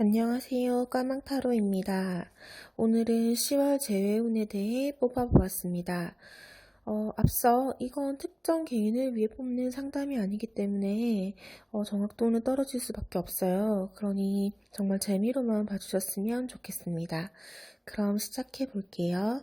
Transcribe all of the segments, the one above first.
안녕하세요. 까망타로입니다. 오늘은 10월 재회운에 대해 뽑아보았습니다. 앞서 이건 특정 개인을 위해 뽑는 상담이 아니기 때문에 정확도는 떨어질 수밖에 없어요. 그러니 정말 재미로만 봐주셨으면 좋겠습니다. 그럼 시작해 볼게요.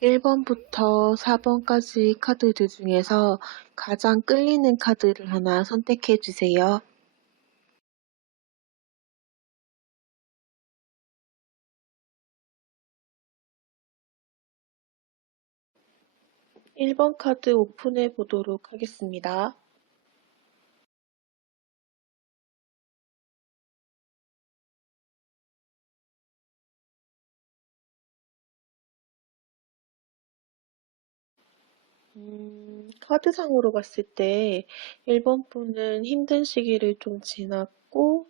1번부터 4번까지 카드들 중에서 가장 끌리는 카드를 하나 선택해 주세요. 1번 카드 오픈해 보도록 하겠습니다. '카드상으로 봤을 때 1번 분은 힘든 시기를 좀 지났고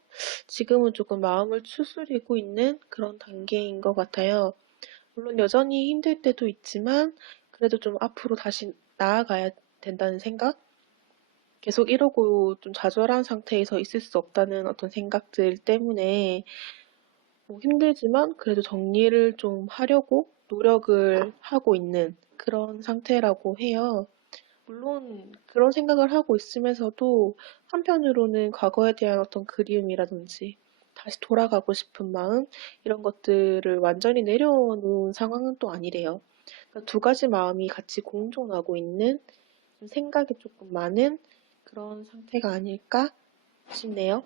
지금은 조금 마음을 추스리고 있는 그런 단계인 것 같아요. 물론 여전히 힘들 때도 있지만 그래도 좀 앞으로 다시 나아가야 된다는 생각? 계속 이러고 좀 좌절한 상태에서 있을 수 없다는 어떤 생각들 때문에 힘들지만 그래도 정리를 좀 하려고 노력을 하고 있는 그런 상태라고 해요. 물론 그런 생각을 하고 있으면서도 한편으로는 과거에 대한 어떤 그리움이라든지 다시 돌아가고 싶은 마음 이런 것들을 완전히 내려놓은 상황은 또 아니래요. 그러니까 두 가지 마음이 같이 공존하고 있는 좀 생각이 조금 많은 그런 상태가 아닐까 싶네요.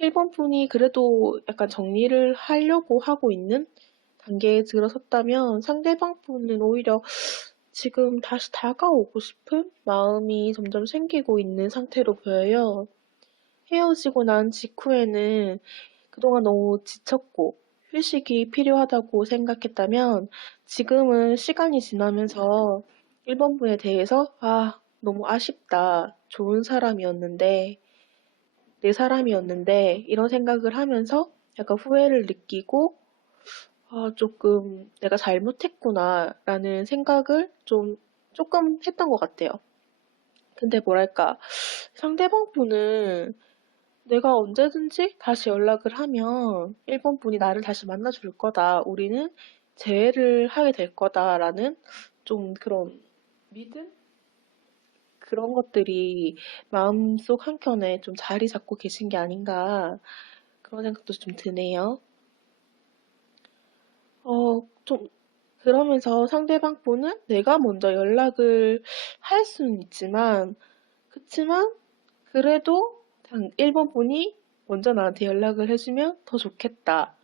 1번 분이 그래도 약간 정리를 하려고 하고 있는 단계에 들어섰다면 상대방 분은 오히려 지금 다시 다가오고 싶은 마음이 점점 생기고 있는 상태로 보여요. 헤어지고 난 직후에는 그동안 너무 지쳤고 휴식이 필요하다고 생각했다면 지금은 시간이 지나면서 1번 분에 대해서 너무 아쉽다. 좋은 사람이었는데 내 사람이었는데 이런 생각을 하면서 약간 후회를 느끼고 조금 내가 잘못했구나라는 생각을 좀 조금 했던 것 같아요. 근데 뭐랄까, 상대방 분은 내가 언제든지 다시 연락을 하면 1번 분이 나를 다시 만나줄 거다. 우리는 재회를 하게 될 거다라는 좀 그런 믿음? 그런 것들이 마음속 한켠에 좀 자리 잡고 계신 게 아닌가 그런 생각도 좀 드네요. 좀 그러면서 상대방 분은 내가 먼저 연락을 할 수는 있지만 그치만 그래도 1번 분이 먼저 나한테 연락을 해주면 더 좋겠다.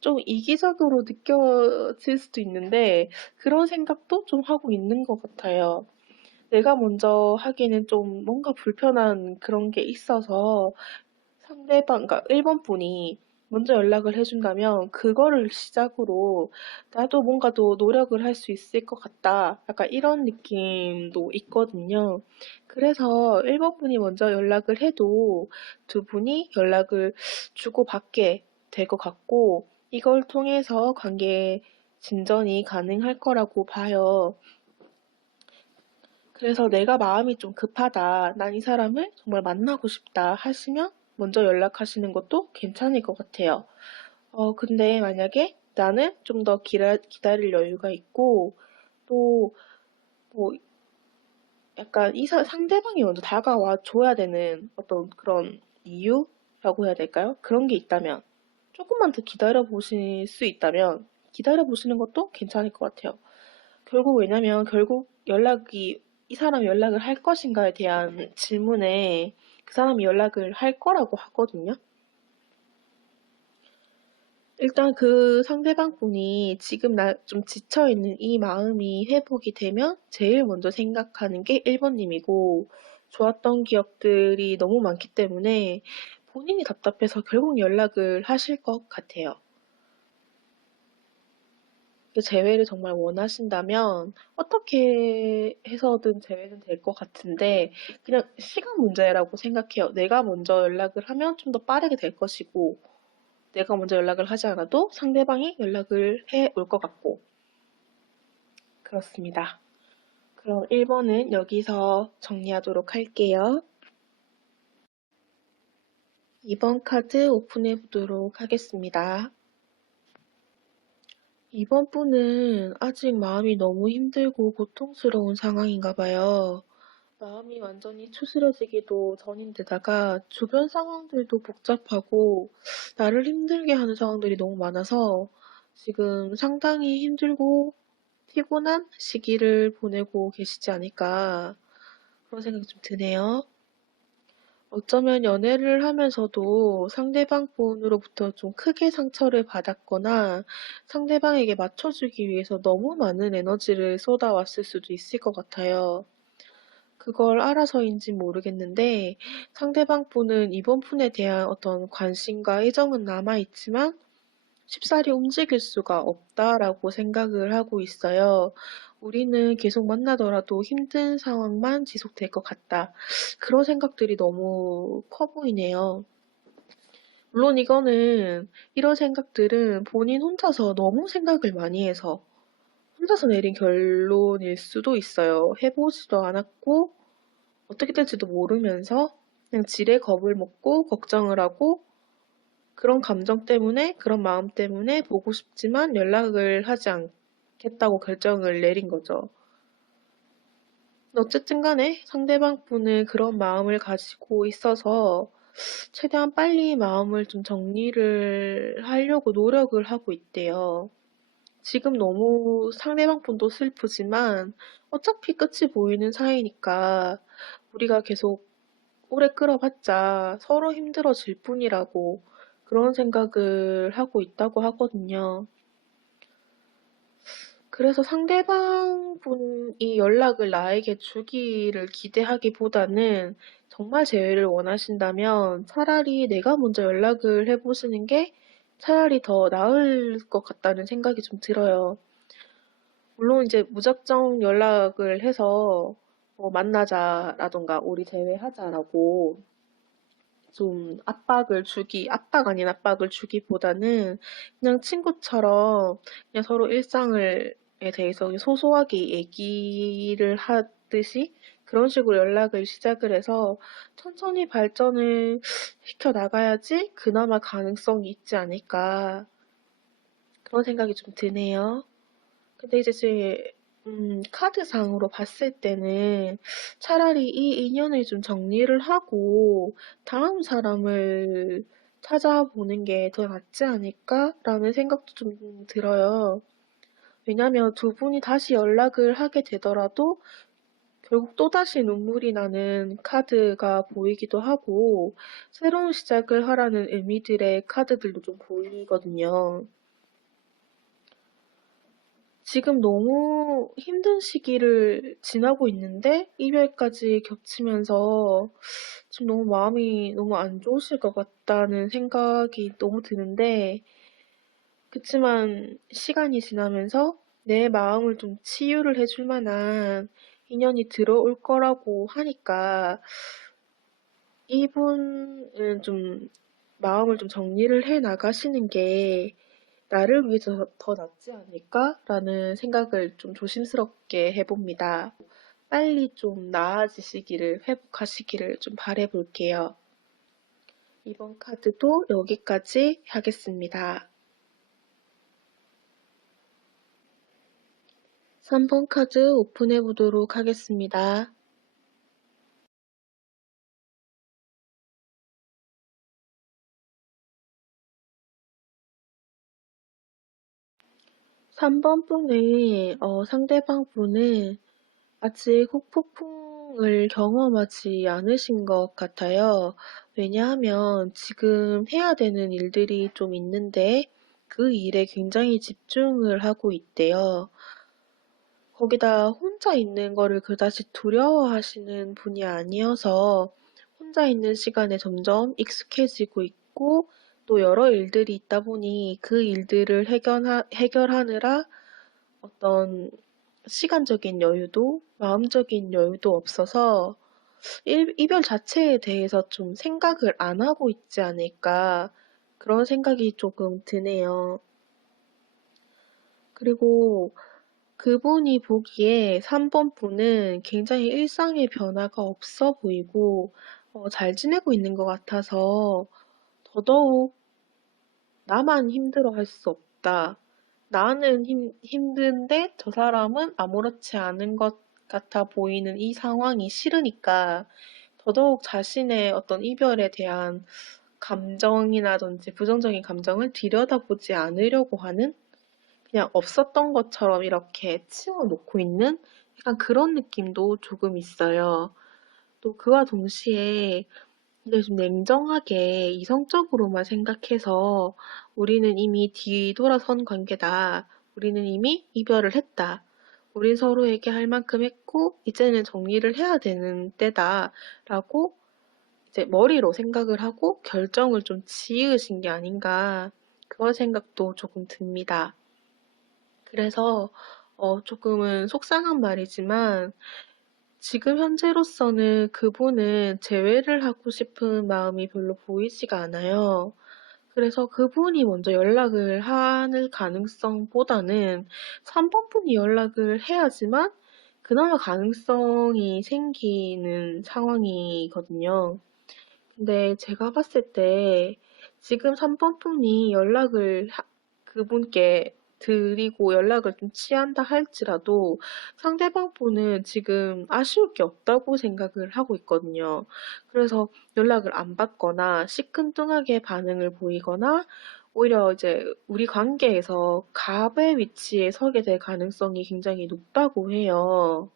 좀 이기적으로 느껴질 수도 있는데 그런 생각도 좀 하고 있는 것 같아요. 내가 먼저 하기는 좀 뭔가 불편한 그런 게 있어서 그러니까 1번 분이 먼저 연락을 해준다면 그거를 시작으로 나도 뭔가 더 노력을 할 수 있을 것 같다. 약간 이런 느낌도 있거든요. 그래서 1번 분이 먼저 연락을 해도 두 분이 연락을 주고받게 될 것 같고 이걸 통해서 관계 진전이 가능할 거라고 봐요. 그래서 내가 마음이 좀 급하다. 난 이 사람을 정말 만나고 싶다 하시면 먼저 연락하시는 것도 괜찮을 것 같아요. 근데 만약에 나는 좀 더 기다릴 여유가 있고 또 뭐 약간 상대방이 먼저 다가와 줘야 되는 어떤 그런 이유라고 해야 될까요? 그런 게 있다면, 조금만 더 기다려 보실 수 있다면, 기다려 보시는 것도 괜찮을 것 같아요. 왜냐면, 결국 이 사람이 연락을 할 것인가에 대한 질문에 그 사람이 연락을 할 거라고 하거든요. 일단 그 상대방 분이 지금 좀 지쳐있는 이 마음이 회복이 되면 제일 먼저 생각하는 게 1번님이고, 좋았던 기억들이 너무 많기 때문에 본인이 답답해서 결국 연락을 하실 것 같아요. 그 재회를 정말 원하신다면 어떻게 해서든 재회는 될 것 같은데, 그냥 시간 문제라고 생각해요. 내가 먼저 연락을 하면 좀 더 빠르게 될 것이고, 내가 먼저 연락을 하지 않아도 상대방이 연락을 해 올 것 같고, 그렇습니다. 그럼 1번은 여기서 정리하도록 할게요. 2번 카드 오픈해 보도록 하겠습니다. 2번 분은 아직 마음이 너무 힘들고 고통스러운 상황인가 봐요. 마음이 완전히 추스려지기도 전인데다가 주변 상황들도 복잡하고 나를 힘들게 하는 상황들이 너무 많아서 지금 상당히 힘들고 피곤한 시기를 보내고 계시지 않을까 그런 생각이 좀 드네요. 어쩌면 연애를 하면서도 상대방 분으로부터 좀 크게 상처를 받았거나 상대방에게 맞춰주기 위해서 너무 많은 에너지를 쏟아왔을 수도 있을 것 같아요. 그걸 알아서인지 모르겠는데 상대방 분은 이번 분에 대한 어떤 관심과 애정은 남아있지만 쉽사리 움직일 수가 없다라고 생각을 하고 있어요. 우리는 계속 만나더라도 힘든 상황만 지속될 것 같다. 그런 생각들이 너무 커 보이네요. 물론 이런 생각들은 본인 혼자서 너무 생각을 많이 해서 혼자서 내린 결론일 수도 있어요. 해보지도 않았고 어떻게 될지도 모르면서 그냥 지레 겁을 먹고 걱정을 하고 그런 감정 때문에, 그런 마음 때문에 보고 싶지만 연락을 하지 않겠다고 결정을 내린 거죠. 어쨌든 간에 상대방 분은 그런 마음을 가지고 있어서 최대한 빨리 마음을 좀 정리를 하려고 노력을 하고 있대요. 지금 너무 상대방 분도 슬프지만 어차피 끝이 보이는 사이니까 우리가 계속 오래 끌어봤자 서로 힘들어질 뿐이라고 그런 생각을 하고 있다고 하거든요. 그래서 상대방 분이 연락을 나에게 주기를 기대하기보다는 정말 재회를 원하신다면 차라리 내가 먼저 연락을 해보시는 게 차라리 더 나을 것 같다는 생각이 좀 들어요. 물론 이제 무작정 연락을 해서 만나자라던가 우리 재회하자라고 좀 압박 아닌 압박을 주기보다는 그냥 친구처럼 그냥 서로 에 대해서 소소하게 얘기를 하듯이 그런 식으로 연락을 시작을 해서 천천히 발전을 시켜 나가야지 그나마 가능성이 있지 않을까 그런 생각이 좀 드네요. 근데 이제 카드상으로 봤을 때는 차라리 이 인연을 좀 정리를 하고 다음 사람을 찾아보는 게 더 낫지 않을까라는 생각도 좀 들어요. 왜냐면 두 분이 다시 연락을 하게 되더라도 결국 또다시 눈물이 나는 카드가 보이기도 하고 새로운 시작을 하라는 의미들의 카드들도 좀 보이거든요. 지금 너무 힘든 시기를 지나고 있는데 이별까지 겹치면서 지금 너무 마음이 너무 안 좋으실 것 같다는 생각이 너무 드는데 그치만 시간이 지나면서 내 마음을 좀 치유를 해줄 만한 인연이 들어올 거라고 하니까 이분은 좀 마음을 좀 정리를 해 나가시는 게 나를 위해서 더 낫지 않을까라는 생각을 좀 조심스럽게 해봅니다. 빨리 좀 나아지시기를, 회복하시기를 좀 바라볼게요. 이번 카드도 여기까지 하겠습니다. 3번 카드 오픈해 보도록 하겠습니다. 3번 분의 상대방 분은 아직 후폭풍을 경험하지 않으신 것 같아요. 왜냐하면 지금 해야 되는 일들이 좀 있는데 그 일에 굉장히 집중을 하고 있대요. 거기다 혼자 있는 거를 그다지 두려워하시는 분이 아니어서 혼자 있는 시간에 점점 익숙해지고 있고 또 여러 일들이 있다 보니 그 일들을 해결하느라 어떤 시간적인 여유도 마음적인 여유도 없어서 이별 자체에 대해서 좀 생각을 안 하고 있지 않을까 그런 생각이 조금 드네요. 그리고 그분이 보기에 3번 분은 굉장히 일상의 변화가 없어 보이고 잘 지내고 있는 것 같아서 더더욱 나만 힘들어할 수 없다. 나는 힘든데 저 사람은 아무렇지 않은 것 같아 보이는 이 상황이 싫으니까 더더욱 자신의 어떤 이별에 대한 감정이라든지 부정적인 감정을 들여다보지 않으려고 하는 그냥 없었던 것처럼 이렇게 치워놓고 있는 약간 그런 느낌도 조금 있어요. 또 그와 동시에 근데 좀 냉정하게 이성적으로만 생각해서 우리는 이미 뒤돌아선 관계다. 우리는 이미 이별을 했다. 우린 서로에게 할 만큼 했고, 이제는 정리를 해야 되는 때다. 라고 이제 머리로 생각을 하고 결정을 좀 지으신 게 아닌가. 그런 생각도 조금 듭니다. 그래서 조금은 속상한 말이지만 지금 현재로서는 그분은 재회를 하고 싶은 마음이 별로 보이지가 않아요. 그래서 그분이 먼저 연락을 하는 가능성보다는 3번 분이 연락을 해야지만 그나마 가능성이 생기는 상황이거든요. 근데 제가 봤을 때 지금 3번 분이 그분께 드리고 연락을 좀 취한다 할지라도 상대방 분은 지금 아쉬울 게 없다고 생각을 하고 있거든요. 그래서 연락을 안 받거나 시큰둥하게 반응을 보이거나 오히려 이제 우리 관계에서 갑의 위치에 서게 될 가능성이 굉장히 높다고 해요.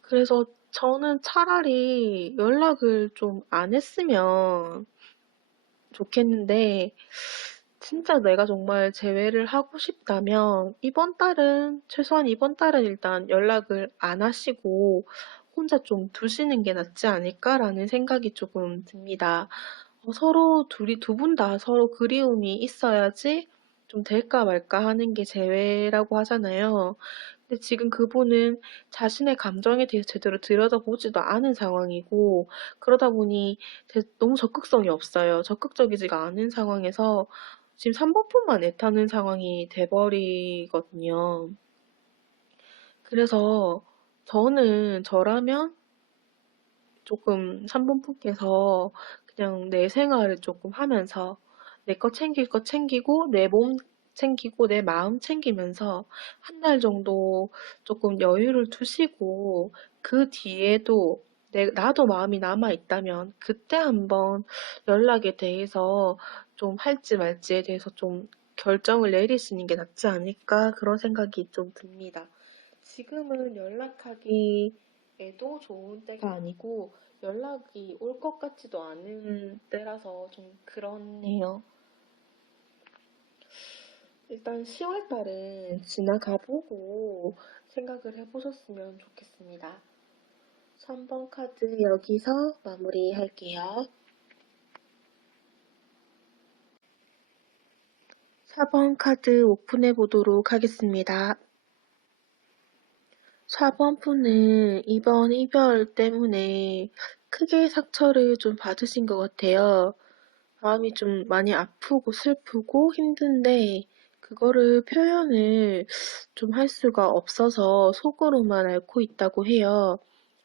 그래서 저는 차라리 연락을 좀 안 했으면 좋겠는데, 진짜 내가 정말 재회를 하고 싶다면, 최소한 이번 달은 일단 연락을 안 하시고, 혼자 좀 두시는 게 낫지 않을까라는 생각이 조금 듭니다. 두 분 다 서로 그리움이 있어야지 좀 될까 말까 하는 게 재회라고 하잖아요. 근데 지금 그분은 자신의 감정에 대해서 제대로 들여다보지도 않은 상황이고, 그러다 보니 너무 적극성이 없어요. 적극적이지가 않은 상황에서 지금 3번뿐만 애타는 상황이 돼버리거든요. 그래서 저라면 조금 3번분께서 그냥 내 생활을 조금 하면서 내 거 챙길 거 챙기고 내 몸 챙기고 내 마음 챙기면서 한 달 정도 조금 여유를 두시고 그 뒤에도 나도 마음이 남아 있다면 그때 한번 연락에 대해서 좀 할지 말지에 대해서 좀 결정을 내리시는 게 낫지 않을까 그런 생각이 좀 듭니다. 지금은 연락하기에도 좋은 때가 아니고 연락이 올 것 같지도 않은 때라서 좀 그렇네요. 일단 10월 달은 지나가 보고 생각을 해보셨으면 좋겠습니다. 3번 카드 여기서 마무리할게요. 4번 카드 오픈해 보도록 하겠습니다. 4번 분은 이번 이별 때문에 크게 상처를 좀 받으신 것 같아요. 마음이 좀 많이 아프고 슬프고 힘든데 그거를 표현을 좀 할 수가 없어서 속으로만 앓고 있다고 해요.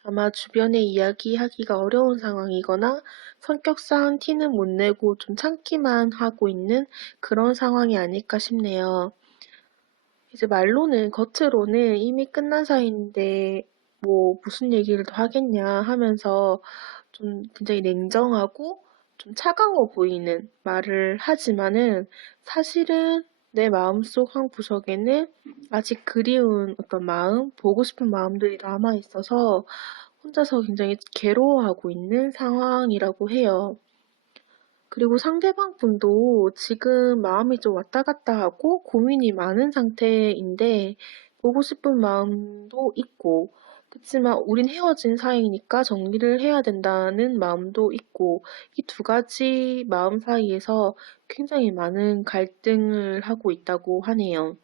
아마 주변에 이야기하기가 어려운 상황이거나 성격상 티는 못 내고 좀 참기만 하고 있는 그런 상황이 아닐까 싶네요. 이제 겉으로는 이미 끝난 사이인데 뭐 무슨 얘기를 더 하겠냐 하면서 좀 굉장히 냉정하고 좀 차가워 보이는 말을 하지만은 사실은 내 마음속 한 구석에는 아직 그리운 어떤 마음, 보고 싶은 마음들이 남아 있어서 혼자서 굉장히 괴로워하고 있는 상황이라고 해요. 그리고 상대방 분도 지금 마음이 좀 왔다 갔다 하고 고민이 많은 상태인데 보고 싶은 마음도 있고 그치만 우린 헤어진 사이니까 정리를 해야 된다는 마음도 있고 이 두 가지 마음 사이에서 굉장히 많은 갈등을 하고 있다고 하네요.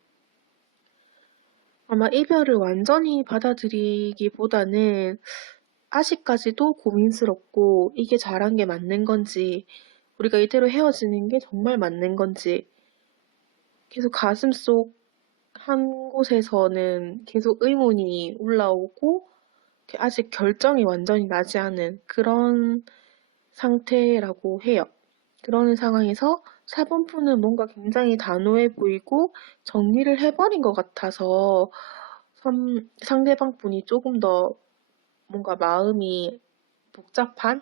아마 이별을 완전히 받아들이기보다는 아직까지도 고민스럽고 이게 잘한 게 맞는 건지 우리가 이대로 헤어지는 게 정말 맞는 건지 계속 가슴속 한 곳에서는 계속 의문이 올라오고 아직 결정이 완전히 나지 않은 그런 상태라고 해요. 그러는 상황에서 4번분은 뭔가 굉장히 단호해 보이고 정리를 해버린 것 같아서 상대방 분이 조금 더 뭔가 마음이 복잡한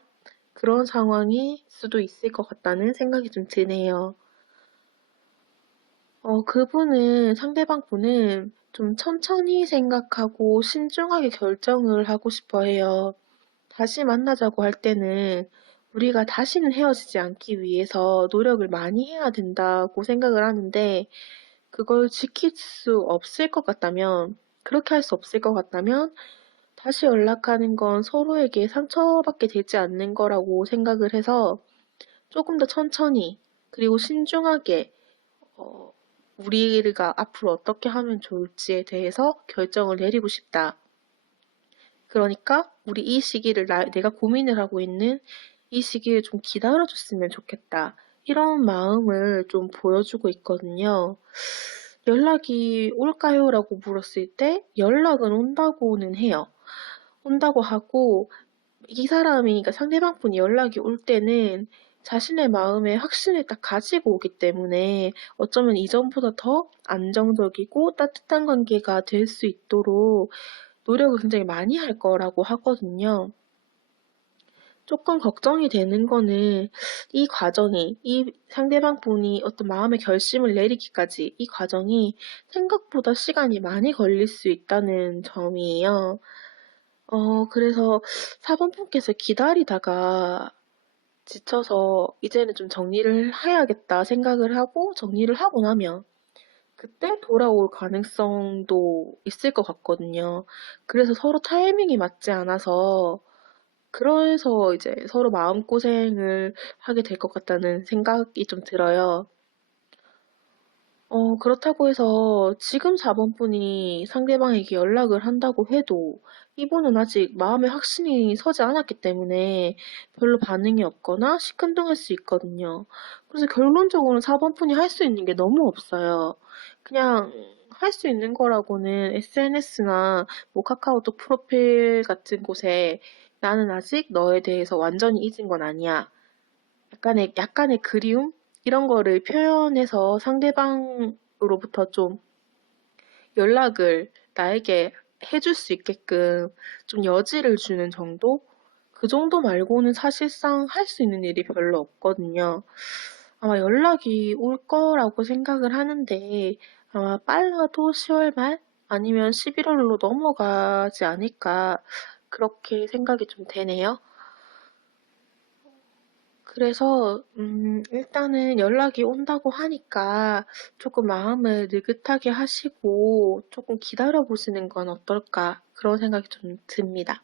그런 상황일 수도 있을 것 같다는 생각이 좀 드네요. 상대방 분은 좀 천천히 생각하고 신중하게 결정을 하고 싶어 해요. 다시 만나자고 할 때는 우리가 다시는 헤어지지 않기 위해서 노력을 많이 해야 된다고 생각을 하는데, 그걸 지킬 수 없을 것 같다면, 그렇게 할 수 없을 것 같다면, 다시 연락하는 건 서로에게 상처받게 되지 않는 거라고 생각을 해서 조금 더 천천히, 그리고 신중하게 어, 우리가 앞으로 어떻게 하면 좋을지에 대해서 결정을 내리고 싶다. 그러니까 우리 이 시기를 내가 고민을 하고 있는 이 시기를 좀 기다려줬으면 좋겠다. 이런 마음을 좀 보여주고 있거든요. 연락이 올까요? 라고 물었을 때 연락은 온다고는 해요. 온다고 하고 이 사람이, 그러니까 상대방 분이 연락이 올 때는 자신의 마음에 확신을 딱 가지고 오기 때문에 어쩌면 이전보다 더 안정적이고 따뜻한 관계가 될 수 있도록 노력을 굉장히 많이 할 거라고 하거든요. 조금 걱정이 되는 거는 이 과정이, 이 상대방 분이 어떤 마음의 결심을 내리기까지 이 과정이 생각보다 시간이 많이 걸릴 수 있다는 점이에요. 그래서 4번 분께서 기다리다가 지쳐서 이제는 좀 정리를 해야겠다 생각을 하고 정리를 하고 나면 그때 돌아올 가능성도 있을 것 같거든요. 그래서 서로 타이밍이 맞지 않아서 그래서 이제 서로 마음고생을 하게 될 것 같다는 생각이 좀 들어요. 그렇다고 해서 지금 4번 분이 상대방에게 연락을 한다고 해도 이분은 아직 마음에 확신이 서지 않았기 때문에 별로 반응이 없거나 시큰둥할 수 있거든요. 그래서 결론적으로는 4번 분이 할 수 있는 게 너무 없어요. 그냥 할 수 있는 거라고는 SNS나 뭐 카카오톡 프로필 같은 곳에 나는 아직 너에 대해서 완전히 잊은 건 아니야. 약간의 그리움? 이런 거를 표현해서 상대방으로부터 좀 연락을 나에게 해줄 수 있게끔 좀 여지를 주는 정도? 그 정도 말고는 사실상 할 수 있는 일이 별로 없거든요. 아마 연락이 올 거라고 생각을 하는데 아마 빨라도 10월 말 아니면 11월로 넘어가지 않을까 그렇게 생각이 좀 되네요. 그래서 일단은 연락이 온다고 하니까 조금 마음을 느긋하게 하시고 조금 기다려 보시는 건 어떨까 그런 생각이 좀 듭니다.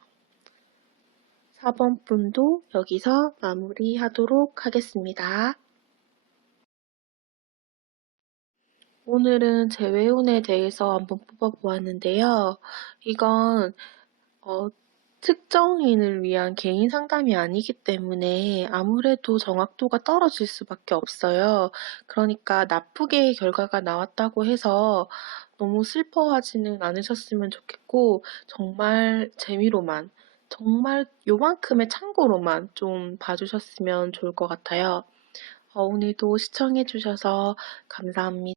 4번 분도 여기서 마무리하도록 하겠습니다. 오늘은 재회원에 대해서 한번 뽑아보았는데요. 이건 어, 특정인을 위한 개인 상담이 아니기 때문에 아무래도 정확도가 떨어질 수밖에 없어요. 그러니까 나쁘게 결과가 나왔다고 해서 너무 슬퍼하지는 않으셨으면 좋겠고, 정말 재미로만, 정말 요만큼의 참고로만 좀 봐주셨으면 좋을 것 같아요. 오늘도 시청해주셔서 감사합니다.